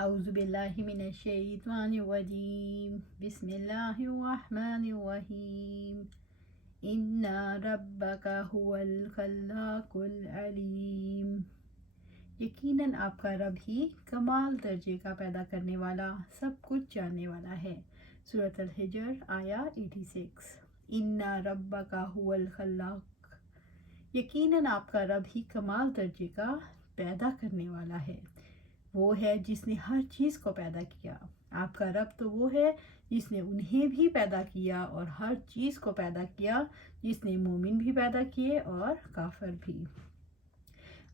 اعوذ باللہ من الشیطان الرجیم بسم اللہ الرحمن الرحیم ان ربک هو الخلاق العلیم، یقیناً آپ کا رب ہی کمال درجے کا پیدا کرنے والا، سب کچھ جاننے والا ہے۔ سورۃ الحجر آیا 86۔ ان ربک هو الخلاق، یقیناً آپ کا رب ہی کمال درجے کا پیدا کرنے والا ہے، وہ ہے جس نے ہر چیز کو پیدا کیا۔ آپ کا رب تو وہ ہے جس نے انہیں بھی پیدا کیا اور ہر چیز کو پیدا کیا، جس نے مومن بھی پیدا کیے اور کافر بھی۔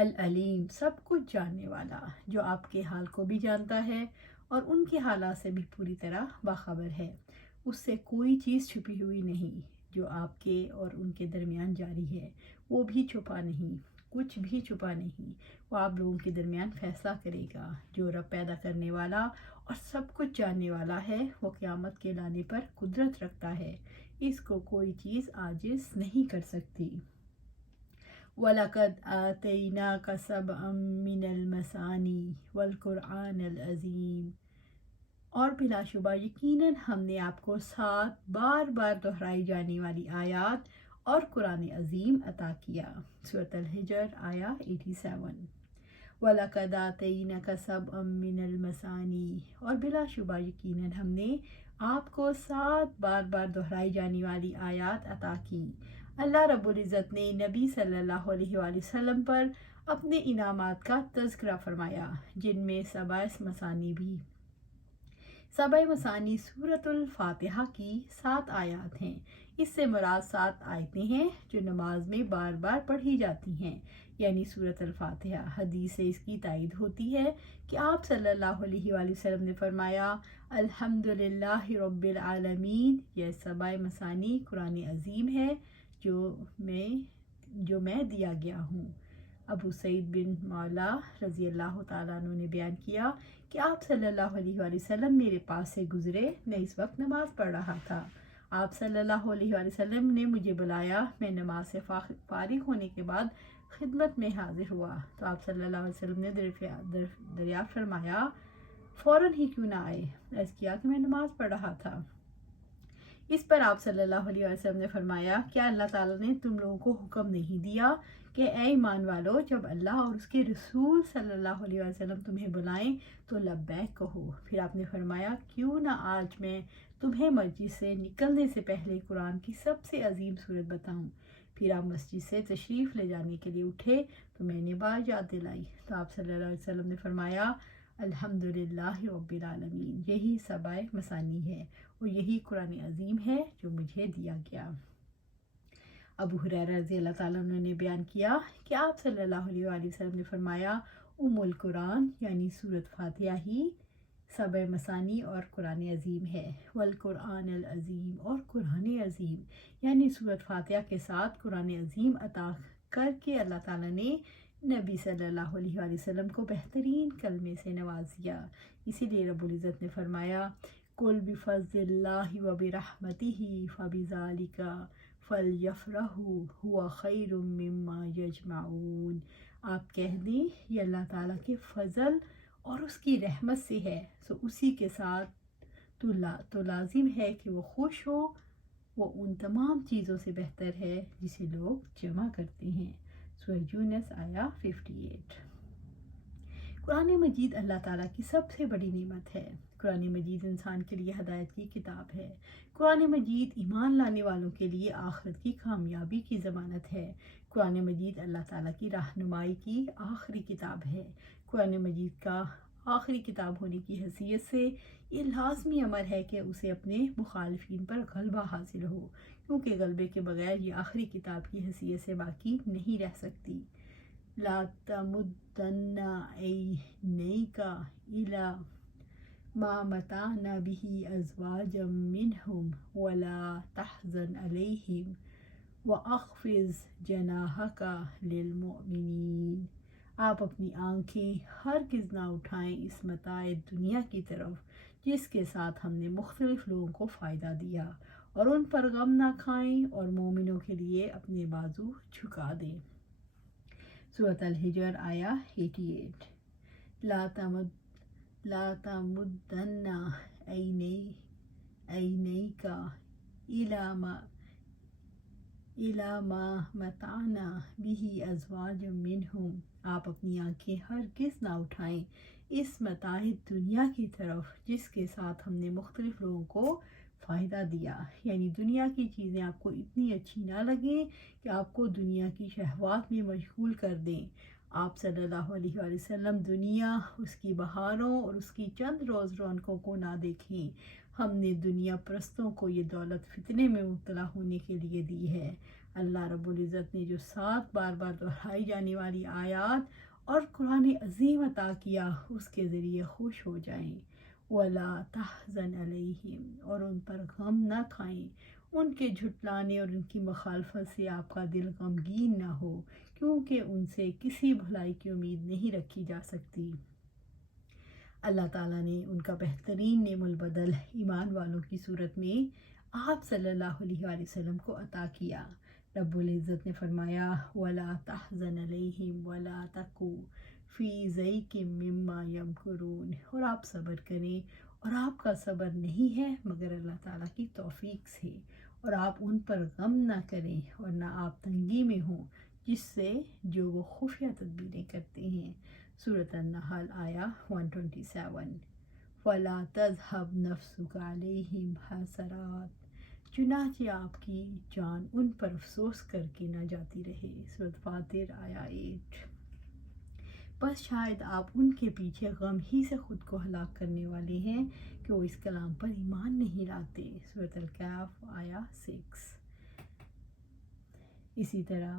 العلیم، سب کچھ جاننے والا، جو آپ کے حال کو بھی جانتا ہے اور ان کے حالات سے بھی پوری طرح باخبر ہے۔ اس سے کوئی چیز چھپی ہوئی نہیں جو آپ کے اور ان کے درمیان جاری ہے، وہ بھی چھپا نہیں، کچھ بھی چھپا نہیں۔ وہ آپ لوگوں کے درمیان فیصلہ کرے گا۔ جو رب پیدا کرنے والا اور سب کچھ جاننے والا ہے، وہ قیامت کے لانے پر قدرت رکھتا ہے، اس کو کوئی چیز عاجز نہیں کر سکتی۔ وَلَقَدْ آتَيْنَاكَ سَبْعًا مِّنَ الْمَثَانِي وَالْقُرْآنَ الْعَظِيمِ، اور بلا شبہ یقیناً ہم نے آپ کو 7 بار بار دہرائی جانے والی آیات اور قرآن عظیم عطا کیا۔ سورۃ الحجر آیا 87۔ وَلَقَدْ آتَيْنَاكَ سَبْعًا مِّنَ الْمَثَانِي، اور بلا شبہ یقیناً ہم نے آپ کو 7 بار بار دہرائی جانے والی آیات عطا کی۔ اللہ رب العزت نے نبی صلی اللہ علیہ وآلہ وسلم پر اپنے انعامات کا تذکرہ فرمایا، جن میں 7 مثانی بھی۔ 7 مثانی سورۃ الفاتحہ کی 7 آیات ہیں۔ اس سے مراد 7 آیتیں ہیں جو نماز میں بار بار پڑھی جاتی ہیں، یعنی سورۃ الفاتحہ۔ حدیث سے اس کی تائید ہوتی ہے کہ آپ صلی اللہ علیہ وآلہ وسلم نے فرمایا، الحمدللہ رب العالمین، یہ 7 مثانی قرآن عظیم ہے جو میں دیا گیا ہوں۔ ابو سعید بن مولا رضی اللہ تعالیٰ عنہ نے بیان کیا کہ آپ صلی اللہ علیہ وآلہ وسلم میرے پاس سے گزرے، میں اس وقت نماز پڑھ رہا تھا۔ آپ صلی اللہ علیہ وآلہ وسلم نے مجھے بلایا، میں نماز سے فارغ ہونے کے بعد خدمت میں حاضر ہوا تو آپ صلی اللہ علیہ وسلم نے دریافت فرمایا، فوراً ہی کیوں نہ آئے؟ عرض کیا کہ میں نماز پڑھ رہا تھا۔ اس پر آپ صلی اللہ علیہ وسلم نے فرمایا، کیا اللہ تعالیٰ نے تم لوگوں کو حکم نہیں دیا کہ اے ایمان والو، جب اللہ اور اس کے رسول صلی اللہ علیہ وسلم تمہیں بلائیں تو لبیک کہو؟ پھر آپ نے فرمایا، کیوں نہ آج میں تمہیں مسجد سے نکلنے سے پہلے قرآن کی سب سے عظیم سورت بتاؤں؟ پھر آپ مسجد سے تشریف لے جانے کے لیے اٹھے تو میں نے بات یاد دلائی تو آپ صلی اللہ علیہ وسلم نے فرمایا، الحمدللہ رب العالمین، یہی 7 مثانی ہے اور یہی قرآن عظیم ہے جو مجھے دیا گیا۔ ابو ہریرہ رضی اللہ تعالیٰ عنہ نے بیان کیا کہ آپ صلی اللہ علیہ وآلہ وسلم نے فرمایا، ام القرآن یعنی سورۃ فاتحہ ہی 7 مثانی اور قرآن عظیم ہے۔ والقرآن العظیم، اور قرآن عظیم یعنی سورۃ فاتحہ کے ساتھ قرآن عظیم عطا کر کے اللہ تعالیٰ نے نبی صلی اللہ علیہ وآلہ وسلم کو بہترین کلمے سے نواز دیا۔ اسی لیے رب العزت نے فرمایا، قُلْ بِفَضْلِ اللَّهِ وَبِرَحْمَتِهِ فَبِذَلِكَ فَلْيَفْرَحُوا هُوَ خَيْرٌ مِّمَّا يَجْمَعُونَ، آپ کہہ دیں یہ اللہ تعالیٰ کے فضل اور اس کی رحمت سے ہے، سو اسی کے ساتھ تو لازم ہے کہ وہ خوش ہو، وہ ان تمام چیزوں سے بہتر ہے جسے لوگ جمع کرتے ہیں۔ سورہ یونس آیا 58۔ قرآن مجید اللہ تعالیٰ کی سب سے بڑی نعمت ہے۔ قرآن مجید انسان کے لیے ہدایت کی کتاب ہے۔ قرآن مجید ایمان لانے والوں کے لیے آخرت کی کامیابی کی ضمانت ہے۔ قرآن مجید اللہ تعالیٰ کی رہنمائی کی آخری کتاب ہے۔ قرآن مجید کا آخری کتاب ہونے کی حیثیت سے یہ لازمی امر ہے کہ اسے اپنے مخالفین پر غلبہ حاصل ہو، کیونکہ غلبے کے بغیر یہ آخری کتاب کی حیثیت سے باقی نہیں رہ سکتی۔ لا تمدن عینیک الی ما متعنا به ازواجا منهم ولا تحزن علیہم واخفض جناحک للمؤمنین، آپ اپنی آنکھیں ہرگز نہ اٹھائیں اس متاع دنیا کی طرف جس کے ساتھ ہم نے مختلف لوگوں کو فائدہ دیا، اور ان پر غم نہ کھائیں اور مومنوں کے لیے اپنے بازو جھکا دیں۔ سورۃ الحجر آیا 88۔ لا تمدن عینیک الی ما متعنا بہ ازواج منہم، آپ اپنی آنکھیں ہرگز نہ اٹھائیں اس متاع دنیا کی طرف جس کے ساتھ ہم نے مختلف لوگوں کو فائدہ دیا، یعنی دنیا کی چیزیں آپ کو اتنی اچھی نہ لگیں کہ آپ کو دنیا کی شہوات میں مشغول کر دیں۔ آپ صلی اللہ علیہ وآلہ وسلم دنیا، اس کی بہاروں اور اس کی چند روز رونقوں کو نہ دیکھیں۔ ہم نے دنیا پرستوں کو یہ دولت فتنے میں مبتلا ہونے کے لیے دی ہے۔ اللہ رب العزت نے جو 7 بار بار دہرائی جانے والی آیات اور قرآن عظیم عطا کیا، اس کے ذریعے خوش ہو جائیں۔ وَلَا تَحْزَنْ عَلَيْهِمْ، اور ان پر غم نہ کھائیں، ان کے جھٹلانے اور ان کی مخالفت سے آپ کا دل غمگین نہ ہو، کیونکہ ان سے کسی بھلائی کی امید نہیں رکھی جا سکتی۔ اللہ تعالیٰ نے ان کا بہترین نعم البدل ایمان والوں کی صورت میں آپ صلی اللہ علیہ وآلہ وسلم کو عطا کیا۔ رب العزت نے فرمایا وَلَا تَحْزَنْ عَلَيْهِمْ وَلَا تَكُ فِي ضَيْقٍ مِّمَّا يَمْكُرُونَ، اور آپ صبر کریں، اور آپ کا صبر نہیں ہے مگر اللہ تعالیٰ کی توفیق سے، اور آپ ان پر غم نہ کریں اور نہ آپ تنگی میں ہوں جس سے جو وہ خفیہ تدبیریں کرتے ہیں۔ سورۃ النحل آیا 127۔ فَلَا تَذْهَبْ نَفْسُكَ عَلَيْهِمْ حَسَرَاتٍ، چنانچہ آپ کی جان ان پر افسوس کر کے نہ جاتی رہے۔ سورۃ فاطر آیا 8۔ بس شاید آپ ان کے پیچھے غم ہی سے خود کو ہلاک کرنے والے ہیں کہ وہ اس کلام پر ایمان نہیں لاتے۔ سورۃ الکہف آیا 6۔ اسی طرح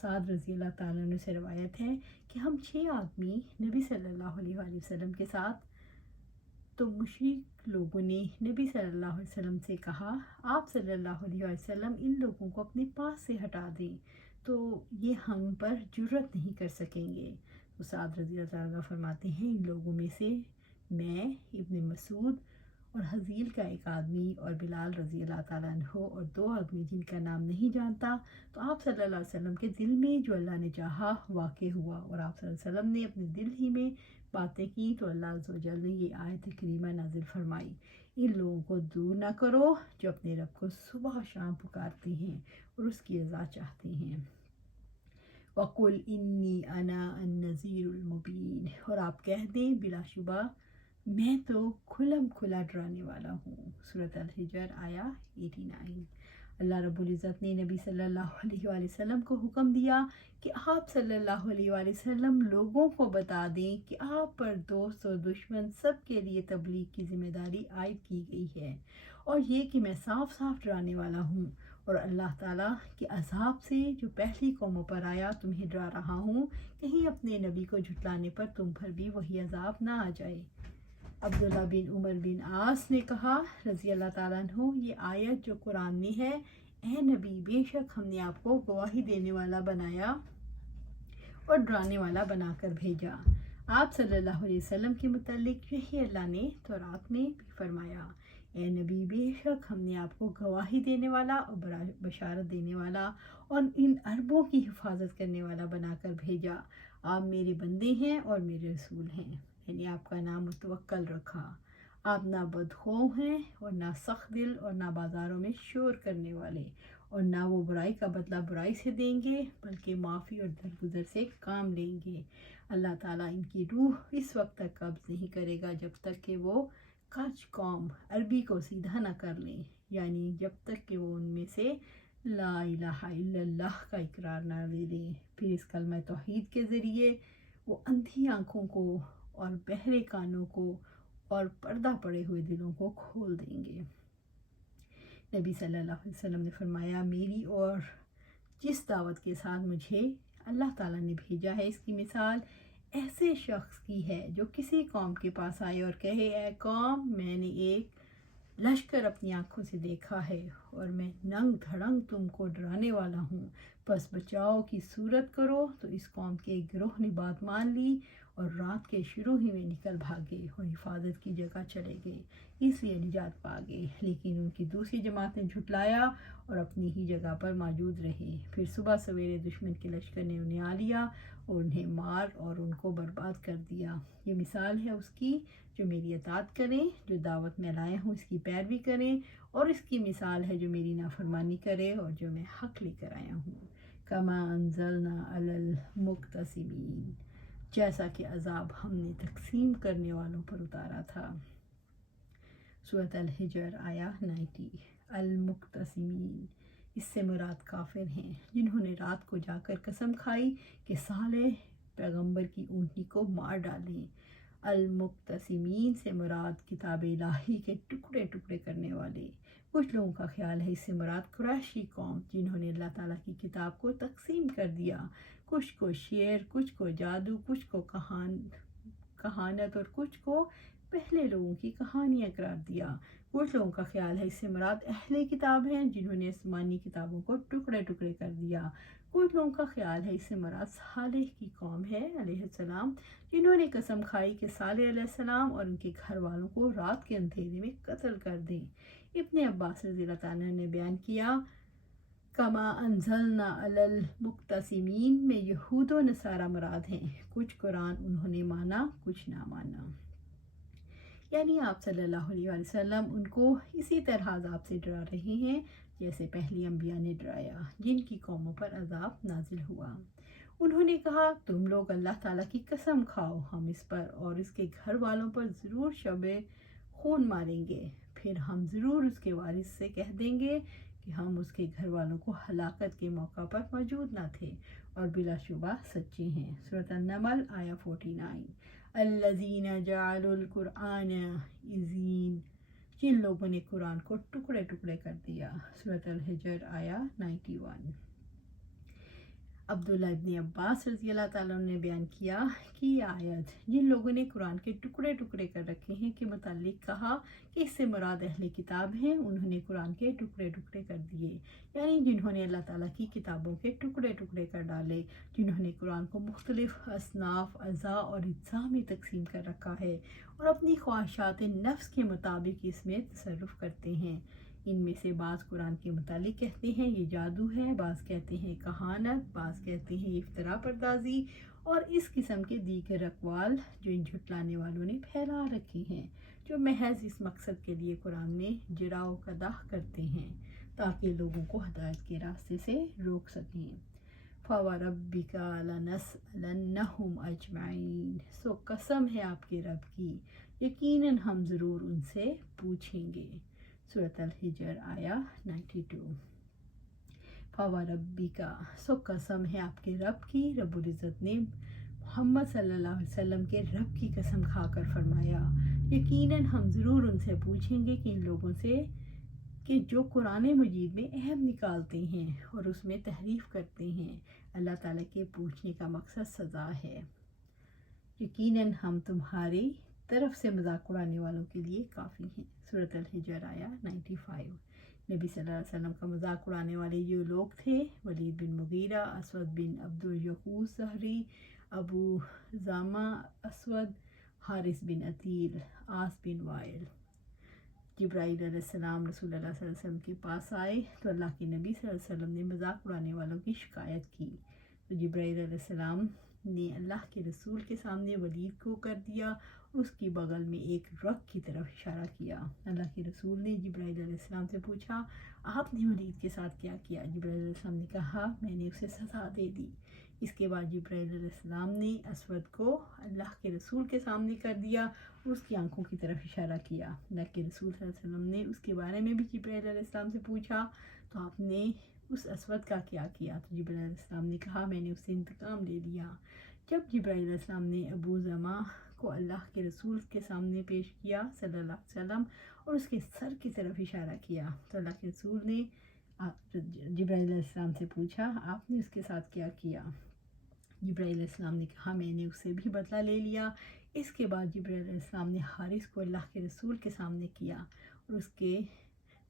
سعد رضی اللہ تعالیٰ عنہ سے روایت ہے کہ ہم 6 آدمی نبی صلی اللہ علیہ وآلہ وسلم کے ساتھ، تو مشرک لوگوں نے نبی صلی اللہ علیہ وسلم سے کہا آپ صلی اللہ علیہ وسلم ان لوگوں کو اپنے پاس سے ہٹا دیں تو یہ ہم پر جرت نہیں کر سکیں گے۔ تو سعد رضی اللہ تعالیٰ فرماتے ہیں ان لوگوں میں سے میں، ابن مسعود اور حزیل کا ایک آدمی اور بلال رضی اللہ تعالیٰ عنہ اور 2 آدمی جن کا نام نہیں جانتا، تو آپ صلی اللہ علیہ وسلم کے دل میں جو اللہ نے چاہا واقع ہوا، اور آپ صلی اللہ علیہ وسلم نے اپنے دل ہی میں باتیں کی تو اللہ عز و جل نے یہ آیت کریمہ نازل فرمائی ان لوگوں کو دور نہ کرو جو اپنے رب کو صبح شام پکارتے ہیں اور اس کی رضا چاہتے ہیں۔ وَقُلْ إِنِّي أَنَا النَّذِيرُ الْمُبِينُ، اور آپ کہہ دیں بلا شبہ میں تو کھلم کھلا ڈرانے والا ہوں۔ سورۃ الحجر آیا 89۔ اللہ رب العزت نے نبی صلی اللہ علیہ وآلہ وسلم کو حکم دیا کہ آپ صلی اللہ علیہ وآلہ وسلم لوگوں کو بتا دیں کہ آپ پر دوست اور دشمن سب کے لیے تبلیغ کی ذمہ داری عائد کی گئی ہے، اور یہ کہ میں صاف صاف ڈرانے والا ہوں، اور اللہ تعالیٰ کے عذاب سے جو پہلی قوموں پر آیا تمہیں ڈرا رہا ہوں، کہیں اپنے نبی کو جھٹلانے پر تم پر بھی وہی عذاب نہ آ جائے۔ عبداللہ بن عمر بن عاص نے کہا رضی اللہ تعالیٰ عنہ، یہ آیت جو قرآن میں ہے، اے نبی بے شک ہم نے آپ کو گواہی دینے والا بنایا اور ڈرانے والا بنا کر بھیجا۔ آپ صلی اللہ علیہ وسلم کے متعلق یہی اللہ نے تورات میں بھی فرمایا، اے نبی بے شک ہم نے آپ کو گواہی دینے والا اور بشارت دینے والا اور ان عربوں کی حفاظت کرنے والا بنا کر بھیجا۔ آپ میرے بندے ہیں اور میرے رسول ہیں، یعنی آپ کا نام متوکل رکھا۔ آپ نہ بدخو ہیں اور نہ سخت دل اور نہ بازاروں میں شور کرنے والے، اور نہ وہ برائی کا بدلہ برائی سے دیں گے بلکہ معافی اور درگزر سے کام لیں گے۔ اللہ تعالیٰ ان کی روح اس وقت تک قبض نہیں کرے گا جب تک کہ وہ کچھ قوم عربی کو سیدھا نہ کر لیں، یعنی جب تک کہ وہ ان میں سے لا الہ الا اللہ کا اقرار نہ لے لیں۔ پھر اس کلمہ توحید کے ذریعے وہ اندھی آنکھوں کو اور بہرے کانوں کو اور پردہ پڑے ہوئے دلوں کو کھول دیں گے۔ نبی صلی اللہ علیہ وسلم نے فرمایا میری اور جس دعوت کے ساتھ مجھے اللہ تعالیٰ نے بھیجا ہے اس کی مثال ایسے شخص کی ہے جو کسی قوم کے پاس آئے اور کہے اے قوم میں نے ایک لشکر اپنی آنکھوں سے دیکھا ہے اور میں ننگ دھڑنگ تم کو ڈرانے والا ہوں، بس بچاؤ کی صورت کرو۔ تو اس قوم کے ایک گروہ نے بات مان لی اور رات کے شروع ہی میں نکل بھاگے اور حفاظت کی جگہ چلے گئے، اس لیے نجات پا گئے۔ لیکن ان کی دوسری جماعت نے جھٹلایا اور اپنی ہی جگہ پر موجود رہے۔ پھر صبح سویرے دشمن کے لشکر نے انہیں آ لیا اور انہیں مار اور ان کو برباد کر دیا۔ یہ مثال ہے اس کی جو میری اطاعت کریں، جو دعوت میں لایا ہوں اس کی پیروی کریں، اور اس کی مثال ہے جو میری نافرمانی کرے اور جو میں حق لے کر آیا ہوں۔ کما انزلنا علی المقتسمین، جیسا کہ عذاب ہم نے تقسیم کرنے والوں پر اتارا تھا۔ سورۃ الحجر آیا 90۔ المقتسمین، اس سے مراد کافر ہیں جنہوں نے رات کو جا کر قسم کھائی کہ صالح پیغمبر کی اونٹنی کو مار ڈالیں۔ المقتسمین سے مراد کتاب الہی کے ٹکڑے ٹکڑے کرنے والے۔ کچھ لوگوں کا خیال ہے اس سے مراد قریشی قوم جنہوں نے اللہ تعالیٰ کی کتاب کو تقسیم کر دیا، کچھ کو شعر، کچھ کو جادو، کچھ کو کہانت اور کچھ کو پہلے لوگوں کی کہانیاں قرار دیا۔ کچھ لوگوں کا خیال ہے اس سے مراد اہل کتاب ہیں جنہوں نے آسمانی کتابوں کو ٹکڑے ٹکڑے کر دیا۔ کچھ لوگوں کا خیال ہے اس سے مراد صالح کی قوم ہے علیہ السلام، جنہوں نے قسم کھائی کہ صالح علیہ السلام اور ان کے گھر والوں کو رات کے اندھیرے میں قتل کر دیں۔ ابن عباس رضی اللہ تعالیٰ نے بیان کیا، کما انزلنا علی المقتسمین میں یہود و نصارہ مراد ہیں۔ کچھ قرآن انہوں نے مانا، کچھ نہ مانا۔ یعنی آپ صلی اللہ علیہ وسلم ان کو اسی طرح عذاب سے ڈرا رہے ہیں جیسے پہلی انبیاء نے ڈرایا جن کی قوموں پر عذاب نازل ہوا۔ انہوں نے کہا، تم لوگ اللہ تعالیٰ کی قسم کھاؤ، ہم اس پر اور اس کے گھر والوں پر ضرور شب خون ماریں گے، پھر ہم ضرور اس کے وارث سے کہہ دیں گے کہ ہم اس کے گھر والوں کو ہلاکت کے موقع پر موجود نہ تھے اور بلا شبہ سچے ہیں۔ سورۃ النمل آیا 49۔ الذین جعلوا القرآن عضین، جن لوگوں نے قرآن کو ٹکڑے ٹکڑے کر دیا۔ سورۃ الحجر آیا 91۔ عبداللہ ابن عباس رضی اللہ تعالیٰ نے بیان کیا کہ یہ آیت جن لوگوں نے قرآن کے ٹکڑے ٹکڑے کر رکھے ہیں کے متعلق کہا کہ اس سے مراد اہل کتاب ہیں، انہوں نے قرآن کے ٹکڑے ٹکڑے کر دیے، یعنی جنہوں نے اللہ تعالیٰ کی کتابوں کے ٹکڑے ٹکڑے کر ڈالے، جنہوں نے قرآن کو مختلف اصناف، اجزاء اور اجزاء میں تقسیم کر رکھا ہے اور اپنی خواہشات نفس کے مطابق اس میں تصرف کرتے ہیں۔ ان میں سے بعض قرآن کے متعلق کہتے ہیں یہ جادو ہے، بعض کہتے ہیں کہانت، بعض کہتے ہیں افتراء پردازی اور اس قسم کے دیگر اقوال جو ان جھٹلانے والوں نے پھیلا رکھی ہیں، جو محض اس مقصد کے لیے قرآن میں جرا و قدح کرتے ہیں تاکہ لوگوں کو ہدایت کے راستے سے روک سکیں۔ فَوَرَبِّكَ لَنَسْأَلَنَّهُمْ أَجْمَعِينَ، سو قسم ہے آپ کے رب کی، یقیناً ہم ضرور ان سے پوچھیں گے۔ سورۃ الحجر آیا 92۔ فَوَرَبِّكَ، سو قسم ہے آپ کے رب کی، رب العزت نے محمد صلی اللہ علیہ وسلم کے رب کی قسم کھا کر فرمایا، یقیناً ہم ضرور ان سے پوچھیں گے کہ ان لوگوں سے کہ جو قرآن مجید میں عیب نکالتے ہیں اور اس میں تحریف کرتے ہیں، اللہ تعالیٰ کے پوچھنے کا مقصد سزا ہے۔ یقیناً ہم تمہاری طرف سے مذاق اڑانے والوں کے لیے کافی ہیں۔ سورۃ الحجر آیا 95۔ نبی صلی اللہ علیہ وسلم کا مذاق اڑانے والے جو لوگ تھے، ولید بن مغیرہ، اسود بن عبد الیغوث سہری، ابو زامہ اسود، حارث بن عتیل، عاص بن وائل۔ جبرائیل علیہ السلام رسول اللہ صلی اللہ علیہ وسلم کے پاس آئے تو اللہ کے نبی صلی اللہ علیہ وسلم نے مذاق اڑانے والوں کی شکایت کی، تو جبرائیل علیہ السلام نے اللہ کے رسول کے سامنے ولید کو کر دیا اور اس کی بغل میں ایک رگ کی طرف اشارہ کیا۔ اللہ کے رسول نے جبرائیل علیہ السلام سے پوچھا، آپ نے ولید کے ساتھ کیا کیا؟ جبرائیل علیہ السلام نے کہا، میں نے اسے سزا دے دی۔ اس کے بعد جبرائیل علیہ السلام نے اسود کو اللہ کے رسول کے سامنے کر دیا اور اس کی آنکھوں کی طرف اشارہ کیا۔ اللہ کے رسول صلی اللہ علیہ وسلم نے اس کے بارے میں بھی جبرائیل علیہ السلام سے پوچھا، تو آپ نے اس اسود کا کیا کیا؟ تو جبرائیل علیہ السلام نے کہا، میں نے اس سے انتقام لے لیا۔ جب جبرائیل علیہ السلام نے ابو زمع کو اللہ کے رسول کے سامنے پیش کیا صلی اللہ علیہ وسلم اور اس کے سر کی طرف اشارہ کیا، تو اللہ کے رسول نے جبرائیل علیہ السلام سے پوچھا، آپ نے اس کے ساتھ کیا کیا؟ جبرائیل علیہ السلام نے کہا، میں نے اس سے بھی بدلہ لے لیا۔ اس کے بعد جبرائیل علیہ السلام نے حارث کو اللہ کے رسول کے سامنے کیا اور اس کے